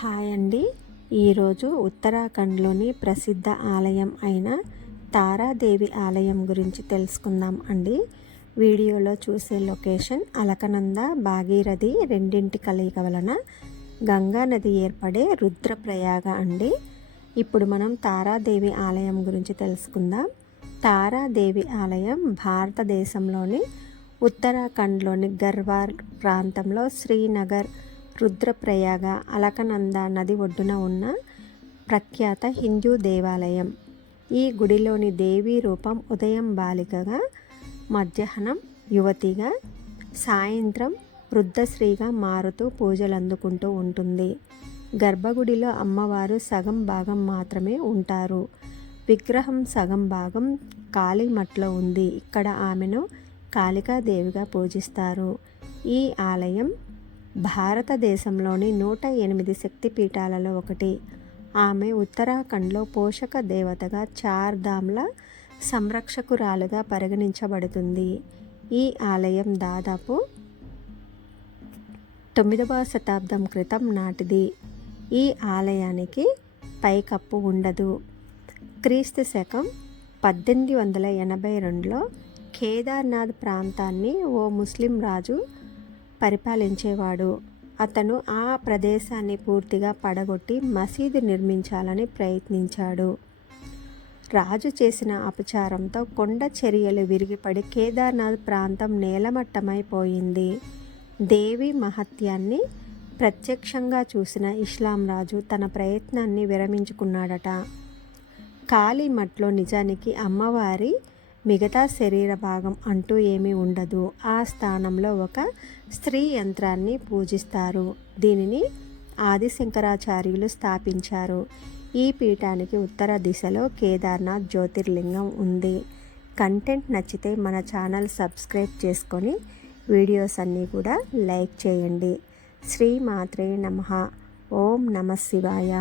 Hi అండి. ఈరోజు ఉత్తరాఖండ్లోని ప్రసిద్ధ ఆలయం అయిన తారాదేవి ఆలయం గురించి తెలుసుకుందాం అండి. వీడియోలో చూసే లొకేషన్ అలకనంద భాగీరథి రెండింటి కలయిక వలన గంగా నది ఏర్పడే రుద్రప్రయాగ అండి. ఇప్పుడు మనం తారాదేవి ఆలయం గురించి తెలుసుకుందాం. తారాదేవి ఆలయం భారతదేశంలోని ఉత్తరాఖండ్లోని గర్వాల్ ప్రాంతంలో శ్రీనగర్ రుద్రప్రయాగ అలకనంద నది ఒడ్డున ఉన్న ప్రఖ్యాత హిందూ దేవాలయం. ఈ గుడిలోని దేవీ రూపం ఉదయం బాలికగా, మధ్యాహ్నం యువతిగా, సాయంత్రం వృద్ధశ్రీగా మారుతూ పూజలు అందుకుంటూ ఉంటుంది. గర్భగుడిలో అమ్మవారు సగం భాగం మాత్రమే ఉంటారు. విగ్రహం సగం భాగం కాళీమఠలో ఉంది. ఇక్కడ ఆమెను కాళికాదేవిగా పూజిస్తారు. ఈ ఆలయం భారతదేశంలోని 108 శక్తిపీఠాలలో ఒకటి. ఆమె ఉత్తరాఖండ్లో పోషక దేవతగా చార్ధామ్ల సంరక్షకురాలుగా పరిగణించబడుతుంది. ఈ ఆలయం దాదాపు 9వ శతాబ్దం క్రితం నాటిది. ఈ ఆలయానికి పైకప్పు ఉండదు. క్రీస్తు శకం 1882లో కేదార్నాథ్ ప్రాంతాన్ని ఓ ముస్లిం రాజు పరిపాలించేవాడు. అతను ఆ ప్రదేశాన్ని పూర్తిగా పడగొట్టి మసీదు నిర్మించాలని ప్రయత్నించాడు. రాజు చేసిన అపచారంతో కొండ చర్యలు విరిగిపడి కేదార్నాథ్ ప్రాంతం నేలమట్టమైపోయింది. దేవి మహత్యాన్ని ప్రత్యక్షంగా చూసిన ఇస్లాం రాజు తన ప్రయత్నాన్ని విరమించుకున్నాడట. కాళీమఠలో నిజానికి అమ్మవారి మిగతా శరీర భాగం అంటూ ఏమీ ఉండదు. ఆ స్థానంలో ఒక స్త్రీ యంత్రాన్ని పూజిస్తారు. దీనిని ఆదిశంకరాచార్యులు స్థాపించారు. ఈ పీఠానికి ఉత్తర దిశలో కేదార్నాథ్ జ్యోతిర్లింగం ఉంది. కంటెంట్ నచ్చితే మన ఛానల్ సబ్స్క్రైబ్ చేసుకొని వీడియోస్ అన్నీ కూడా లైక్ చేయండి. శ్రీ మాత్రే నమః. ఓం నమః శివాయ.